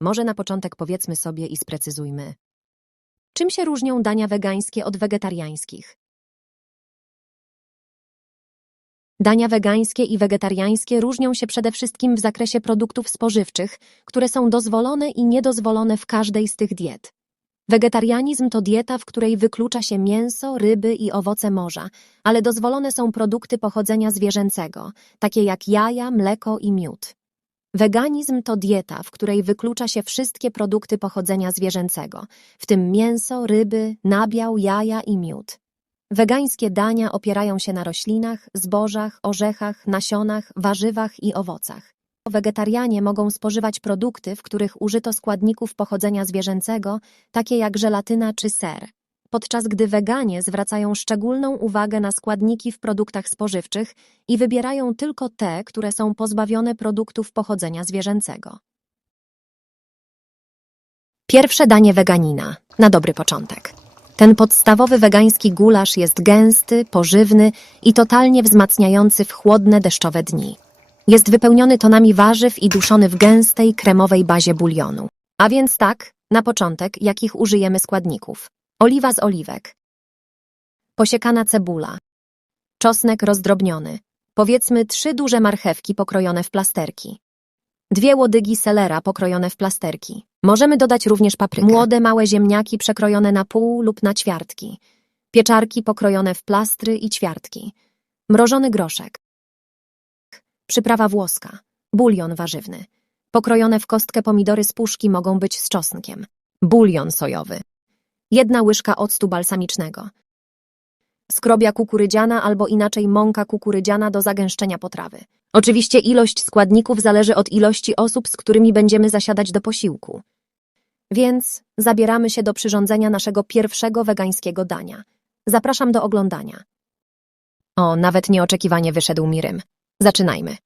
Może na początek powiedzmy sobie i sprecyzujmy. Czym się różnią dania wegańskie od wegetariańskich? Dania wegańskie i wegetariańskie różnią się przede wszystkim w zakresie produktów spożywczych, które są dozwolone i niedozwolone w każdej z tych diet. Wegetarianizm to dieta, w której wyklucza się mięso, ryby i owoce morza, ale dozwolone są produkty pochodzenia zwierzęcego, takie jak jaja, mleko i miód. Weganizm to dieta, w której wyklucza się wszystkie produkty pochodzenia zwierzęcego, w tym mięso, ryby, nabiał, jaja i miód. Wegańskie dania opierają się na roślinach, zbożach, orzechach, nasionach, warzywach i owocach. Wegetarianie mogą spożywać produkty, w których użyto składników pochodzenia zwierzęcego, takie jak żelatyna czy ser, podczas gdy weganie zwracają szczególną uwagę na składniki w produktach spożywczych i wybierają tylko te, które są pozbawione produktów pochodzenia zwierzęcego. Pierwsze danie weganina, na dobry początek. Ten podstawowy wegański gulasz jest gęsty, pożywny i totalnie wzmacniający w chłodne, deszczowe dni. Jest wypełniony tonami warzyw i duszony w gęstej, kremowej bazie bulionu. A więc tak, na początek, jakich użyjemy składników. Oliwa z oliwek. Posiekana cebula. Czosnek rozdrobniony. Powiedzmy trzy duże marchewki pokrojone w plasterki. Dwie łodygi selera pokrojone w plasterki. Możemy dodać również paprykę. Młode, małe ziemniaki przekrojone na pół lub na ćwiartki. Pieczarki pokrojone w plastry i ćwiartki. Mrożony groszek. Przyprawa włoska. Bulion warzywny. Pokrojone w kostkę pomidory z puszki mogą być z czosnkiem. Bulion sojowy. Jedna łyżka octu balsamicznego. Skrobia kukurydziana albo inaczej mąka kukurydziana do zagęszczenia potrawy. Oczywiście ilość składników zależy od ilości osób, z którymi będziemy zasiadać do posiłku. Więc zabieramy się do przyrządzenia naszego pierwszego wegańskiego dania. Zapraszam do oglądania. O, nawet nieoczekiwanie wyszedł mi rym. Zaczynajmy.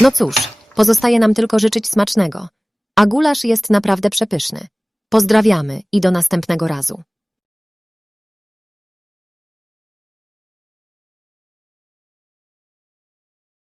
No cóż, pozostaje nam tylko życzyć smacznego. A gulasz jest naprawdę przepyszny. Pozdrawiamy i do następnego razu.